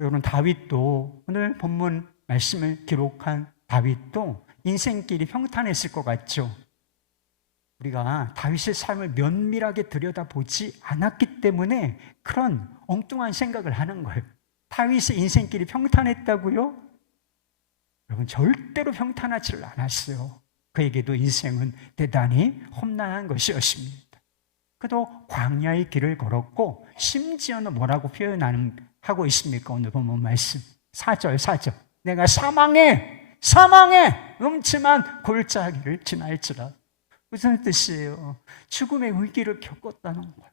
여러분, 다윗도, 오늘 본문 말씀을 기록한 다윗도 인생길이 평탄했을 것 같죠? 우리가 다윗의 삶을 면밀하게 들여다보지 않았기 때문에 그런 엉뚱한 생각을 하는 거예요. 다윗의 인생길이 평탄했다고요? 여러분, 절대로 평탄하지 않았어요. 그에게도 인생은 대단히 험난한 것이었습니다. 그도 광야의 길을 걸었고, 심지어는 뭐라고 하고 있습니까? 오늘 보면 말씀 4절. 내가 사망의 음침한 골짜기를 지날지라. 무슨 뜻이에요? 죽음의 위기를 겪었다는 거예요.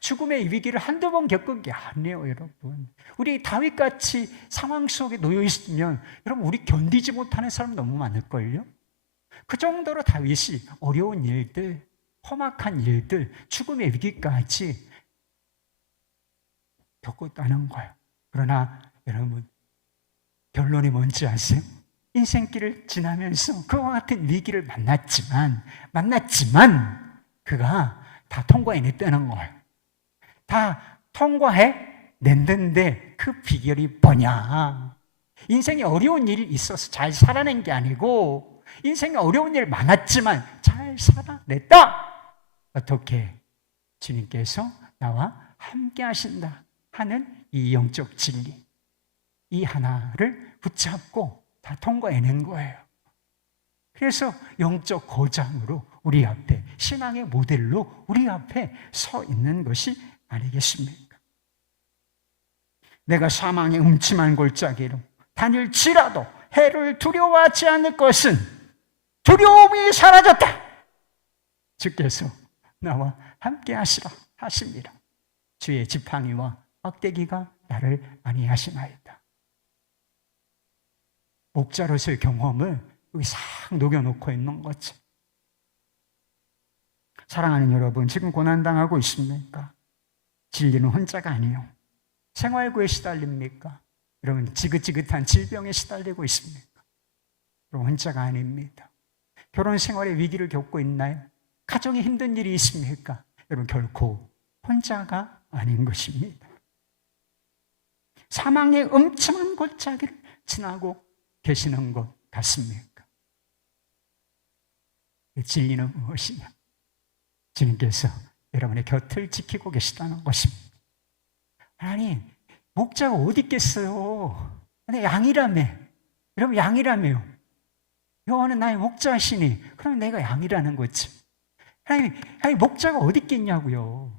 죽음의 위기를 한두 번 겪은 게 아니에요, 여러분. 우리 다윗같이 상황 속에 놓여 있으면 여러분, 우리 견디지 못하는 사람 너무 많을걸요? 그 정도로 다윗이 어려운 일들, 험악한 일들, 죽음의 위기까지 겪었다는 거예요. 그러나 여러분, 결론이 뭔지 아세요? 인생길을 지나면서 그와 같은 위기를 만났지만 그가 다 통과해냈다는 거예요. 다 통과해냈는데 그 비결이 뭐냐? 인생에 어려운 일이 있어서 잘 살아낸 게 아니고 인생에 어려운 일 많았지만 잘 살아냈다. 어떻게? 주님께서 나와 함께 하신다 하는 이 영적 진리, 이 하나를 붙잡고 다 통과해낸 거예요. 그래서 영적 거장으로 우리 앞에, 신앙의 모델로 우리 앞에 서 있는 것이 아니겠습니까? 내가 사망의 음침한 골짜기로 다닐지라도 해를 두려워하지 않을 것은 두려움이 사라졌다. 주께서 나와 함께 하십니다. 주의 지팡이와 막대기가 나를 안위하시나이다. 목자로서의 경험을 여기 싹 녹여놓고 있는 거죠. 사랑하는 여러분, 지금 고난당하고 있습니까? 진리는 혼자가 아니에요. 생활고에 시달립니까? 여러분, 지긋지긋한 질병에 시달리고 있습니까? 여러분, 혼자가 아닙니다. 결혼 생활에 위기를 겪고 있나요? 가정에 힘든 일이 있습니까? 여러분, 결코 혼자가 아닌 것입니다. 사망의 엄청난 골짜기를 지나고 계시는 것 같습니까? 진리는 무엇이냐? 주님께서 여러분의 곁을 지키고 계시다는 것입니다. 하나님, 목자가 어디 있겠어요? 근데 양이라며. 여러분, 양이라며요. 여호와는 나의 목자시니, 그럼 내가 양이라는 거지. 하나님, 목자가 어디 있겠냐고요.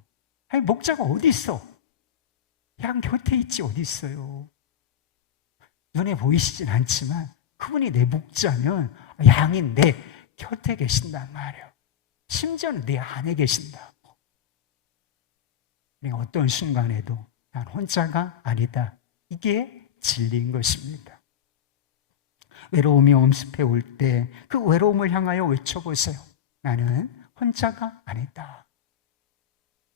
하나님, 목자가 어디 있어? 양 곁에 있지 어디 있어요? 눈에 보이시진 않지만 그분이 내 목자면 양인 내 곁에 계신단 말이에요. 심지어는 내 안에 계신다고. 어떤 순간에도 난 혼자가 아니다. 이게 진리인 것입니다. 외로움이 엄습해 올 때 그 외로움을 향하여 외쳐보세요. 나는 혼자가 아니다.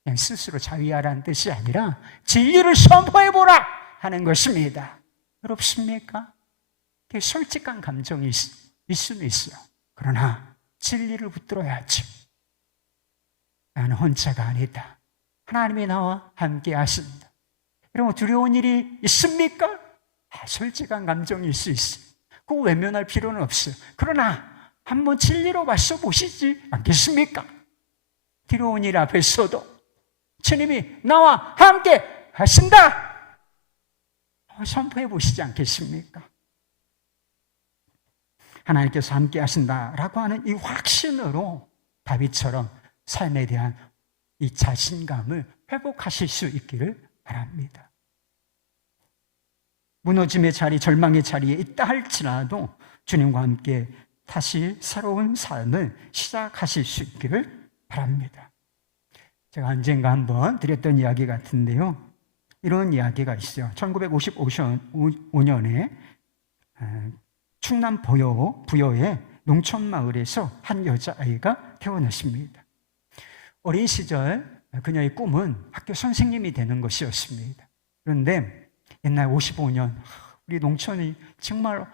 그냥 스스로 자위하라는 뜻이 아니라 진리를 선포해보라 하는 것입니다. 어렵습니까? 솔직한 감정이 있을 수는 있어요. 그러나 진리를 붙들어야지. 나는 혼자가 아니다. 하나님이 나와 함께 하신다. 여러분, 두려운 일이 있습니까? 솔직한 감정일 수 있어요. 그거 외면할 필요는 없어요. 그러나 한번 진리로 맞서 보시지 않겠습니까? 두려운 일 앞에서도 주님이 나와 함께 하신다. 선포해 보시지 않겠습니까? 하나님께서 함께 하신다라고 하는 이 확신으로 다윗처럼 삶에 대한 이 자신감을 회복하실 수 있기를 바랍니다. 무너짐의 자리, 절망의 자리에 있다 할지라도 주님과 함께 다시 새로운 삶을 시작하실 수 있기를 바랍니다. 제가 언젠가 한번 드렸던 이야기 같은데요. 이런 이야기가 있어요. 1955년에 충남 부여의 농촌마을에서 한 여자아이가 태어났습니다. 어린 시절 그녀의 꿈은 학교 선생님이 되는 것이었습니다. 그런데 옛날 55년 우리 농촌이 정말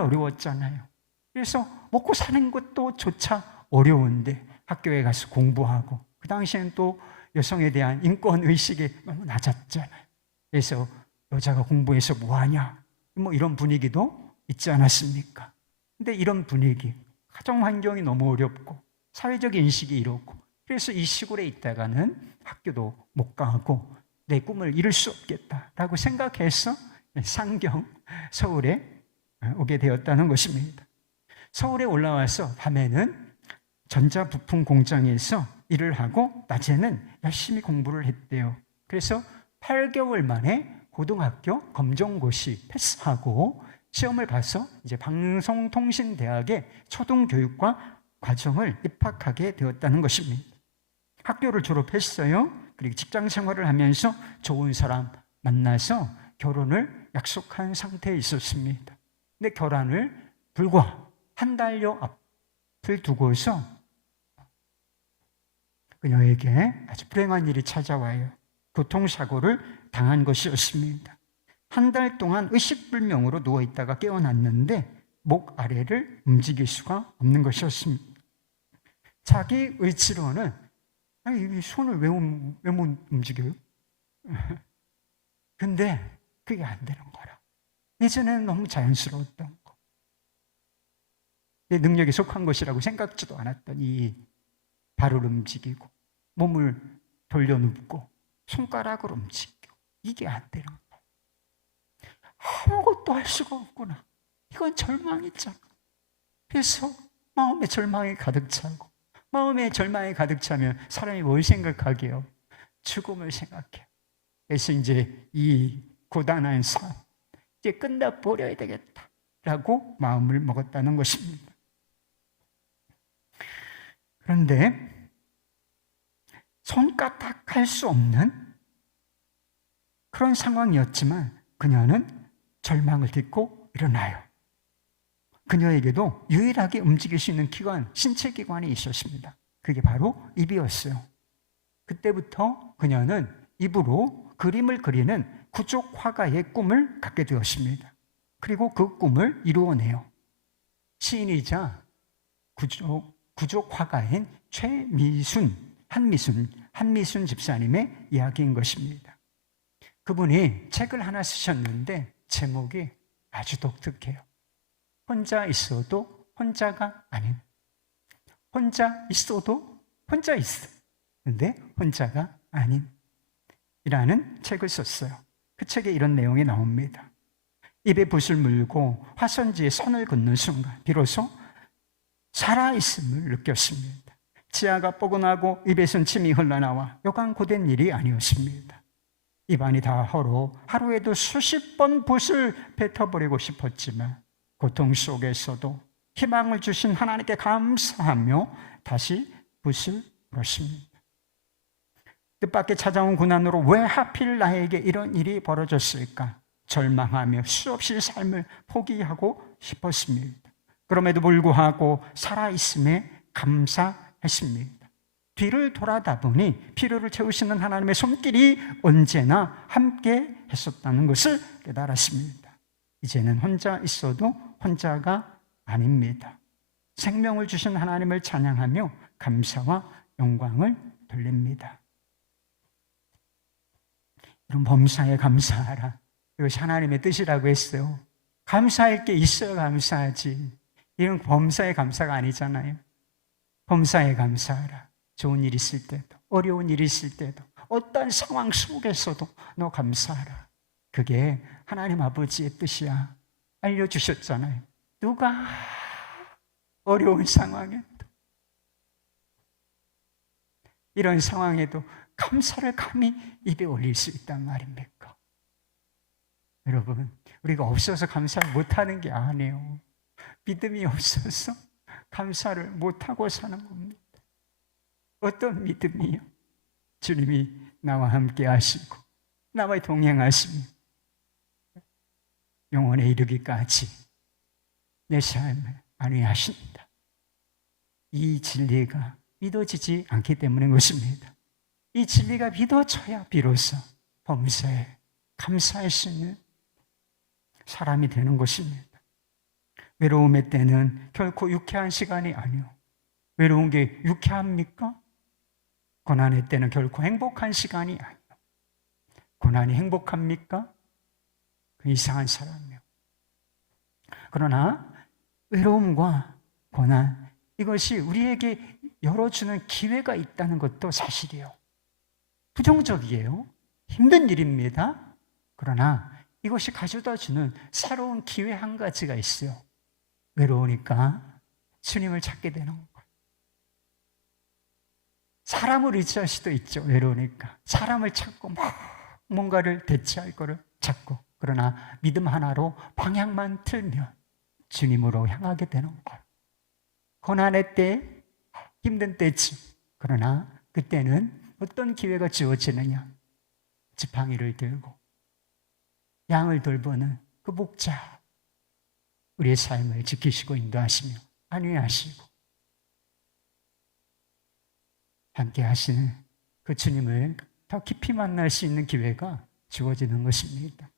어려웠잖아요. 그래서 먹고 사는 것도 조차 어려운데 학교에 가서 공부하고, 그 당시에는 또 여성에 대한 인권의식이 너무 낮았잖아요. 그래서 여자가 공부해서 뭐하냐, 이런 분위기도 있지 않았습니까? 근데 이런 분위기, 가정 환경이 너무 어렵고 사회적 인식이 이렇고, 그래서 이 시골에 있다가는 학교도 못 가고 내 꿈을 이룰 수 없겠다라고 생각해서 상경 서울에 오게 되었다는 것입니다. 서울에 올라와서 밤에는 전자부품 공장에서 일을 하고 낮에는 열심히 공부를 했대요. 그래서 8개월 만에 고등학교 검정고시 패스하고 시험을 봐서 이제 방송통신대학의 초등교육과 과정을 입학하게 되었다는 것입니다. 학교를 졸업했어요. 그리고 직장 생활을 하면서 좋은 사람 만나서 결혼을 약속한 상태에 있었습니다. 근데 결혼을 불과 한 달여 앞을 두고서 그녀에게 아주 불행한 일이 찾아와요. 교통사고를 당한 것이었습니다. 한 달 동안 의식불명으로 누워있다가 깨어났는데 목 아래를 움직일 수가 없는 것이었습니다. 자기 의지로는 이 손을 왜 못 움직여요? 근데 그게 안 되는 거라. 예전에는 너무 자연스러웠던 거. 내 능력에 속한 것이라고 생각지도 않았던 이 발을 움직이고 몸을 돌려눕고 손가락으로 움직이고, 이게 안 되는 거야. 아무것도 할 수가 없구나. 이건 절망이잖아. 그래서 마음에 절망이 가득 차고, 마음에 절망이 가득 차면 사람이 뭘 생각하게요? 죽음을 생각해요. 그래서 이제 이 고단한 삶, 이제 끝나버려야 되겠다라고 마음을 먹었다는 것입니다. 그런데 손가락할 수 없는 그런 상황이었지만 그녀는 절망을 딛고 일어나요. 그녀에게도 유일하게 움직일 수 있는 기관, 신체 기관이 있었습니다. 그게 바로 입이었어요. 그때부터 그녀는 입으로 그림을 그리는 구족 화가의 꿈을 갖게 되었습니다. 그리고 그 꿈을 이루어내요. 시인이자 구족 화가인 한미순 집사님의 이야기인 것입니다. 그분이 책을 하나 쓰셨는데 제목이 아주 독특해요. 혼자 있어도 혼자가 아닌, 혼자 있어도 혼자 있어, 근데 혼자가 아닌 이라는 책을 썼어요. 그 책에 이런 내용이 나옵니다. 입에 붓을 물고 화선지에 선을 긋는 순간 비로소 살아있음을 느꼈습니다. 치아가 뽀근하고 입에선 침이 흘러나와 여간 고된 일이 아니었습니다. 입안이 다 헐어 하루에도 수십 번 붓을 뱉어버리고 싶었지만 고통 속에서도 희망을 주신 하나님께 감사하며 다시 붓을 불었습니다. 뜻밖의 찾아온 고난으로 왜 하필 나에게 이런 일이 벌어졌을까? 절망하며 수없이 삶을 포기하고 싶었습니다. 그럼에도 불구하고 살아있음에 감사했습니다. 뒤를 돌아다 보니 필요를 채우시는 하나님의 손길이 언제나 함께 했었다는 것을 깨달았습니다. 이제는 혼자 있어도 혼자가 아닙니다. 생명을 주신 하나님을 찬양하며 감사와 영광을 돌립니다. 이런 범사에 감사하라. 이것이 하나님의 뜻이라고 했어요. 감사할 게 있어야 감사하지. 이런 범사의 감사가 아니잖아요. 범사에 감사하라. 좋은 일 있을 때도, 어려운 일 있을 때도, 어떤 상황 속에서도 너 감사하라. 그게 하나님 아버지의 뜻이야. 알려주셨잖아요. 누가 어려운 상황에도, 이런 상황에도 감사를 감히 입에 올릴 수 있단 말입니까? 여러분, 우리가 없어서 감사를 못하는 게 아니에요. 믿음이 없어서 감사를 못하고 사는 겁니다. 어떤 믿음이요? 주님이 나와 함께 하시고 나와 동행하시며 영원에 이르기까지 내 삶을 안위하신다. 이 진리가 믿어지지 않기 때문인 것입니다. 이 진리가 믿어져야 비로소 범사에 감사할 수 있는 사람이 되는 것입니다. 외로움의 때는 결코 유쾌한 시간이 아니요. 외로운 게 유쾌합니까? 고난의 때는 결코 행복한 시간이 아니요. 고난이 행복합니까? 그 이상한 사람이요. 그러나 외로움과 고난, 이것이 우리에게 열어주는 기회가 있다는 것도 사실이에요. 부정적이에요. 힘든 일입니다. 그러나 이것이 가져다주는 새로운 기회 한 가지가 있어요. 외로우니까 주님을 찾게 되는 거예요. 사람을 의지할 수도 있죠. 외로우니까 사람을 찾고 막 뭔가를 대체할 거를 찾고, 그러나 믿음 하나로 방향만 틀면 주님으로 향하게 되는 거예요. 고난의 때, 힘든 때지. 그러나 그때는 어떤 기회가 주어지느냐? 지팡이를 들고 양을 돌보는 그 목자, 우리의 삶을 지키시고 인도하시며 안위하시고 함께 하시는 그 주님을 더 깊이 만날 수 있는 기회가 주어지는 것입니다.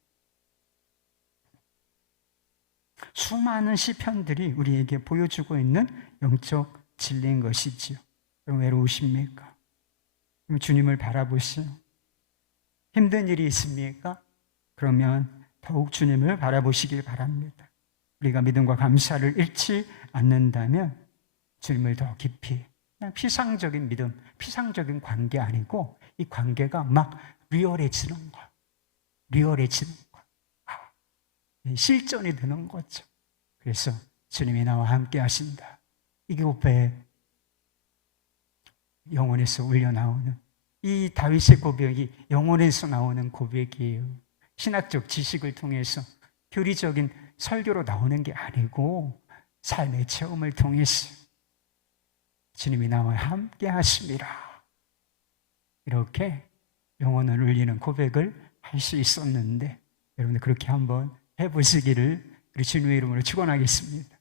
수많은 시편들이 우리에게 보여주고 있는 영적 진리인 것이지요. 그럼 외로우십니까? 그럼 주님을 바라보시오. 힘든 일이 있습니까? 그러면 더욱 주님을 바라보시길 바랍니다. 우리가 믿음과 감사를 잃지 않는다면 주님을 더 깊이, 그냥 피상적인 믿음, 피상적인 관계 아니고 이 관계가 막 리얼해지는 거야. 리얼해지는 거야. 실전이 되는 거죠. 그래서 주님이 나와 함께 하신다. 이게 고백, 영혼에서 울려나오는 이 다윗의 고백이 영혼에서 나오는 고백이에요. 신학적 지식을 통해서 교리적인 설교로 나오는 게 아니고 삶의 체험을 통해서 주님이 나와 함께 하심이라, 이렇게 영혼을 울리는 고백을 할 수 있었는데, 여러분들 그렇게 한번 해보시기를 우리 주님의 이름으로 축원하겠습니다.